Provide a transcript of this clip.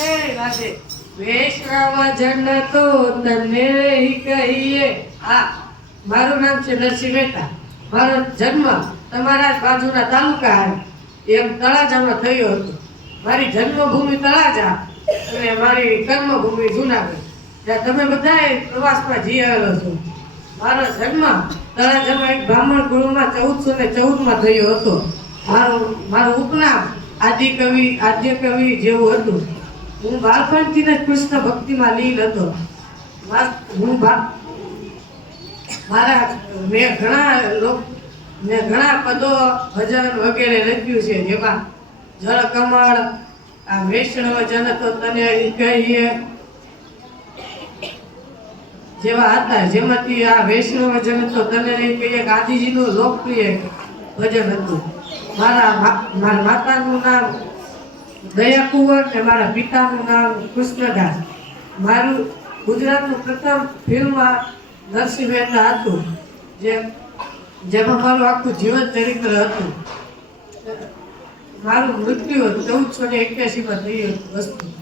રાધે રાધે વૈષ્ણવજન તો તને કહીએ. મારું નામ છે નરસિંહ મહેતા. મારો જન્મ તમારા જ બાજુના તાલુકા એમ તળાજામાં થયો હતો. મારી જન્મભૂમિ તળાજા અને મારી કર્મભૂમિ જુનાગઢ. ત્યાં તમે બધાએ પ્રવાસમાં જઈ આવેલો છો. મારો જન્મ તળાજામાં એક બ્રાહ્મણ કુળમાં 1414માં થયો હતો. મારું ઉપનામ આદ્ય કવિ જેવું હતું. હું બાળપણથી જ કૃષ્ણ ભક્તિમાં લીન હતો. મેં ઘણા પદો ભજન વગેરે લખ્યું છે, જેમાં જળકમળ, આ વૈષ્ણવજન તો તને કહીએ જેવા હતા. જેમાંથી આ વૈષ્ણવજન તો તને કહીએ ગાંધીજીનું લોકપ્રિય ભજન હતું. મારા માતાનું નામ દયા કુંવર ને મારા પિતાનું નામ કૃષ્ણદાસ. મારું ગુજરાતનું પ્રથમ ફિલ્મ નરસિંહ મહેતા હતું, જેમાં મારું આખું જીવન ચરિત્ર હતું. મારું મૃત્યુ 1481માં થયું હતું.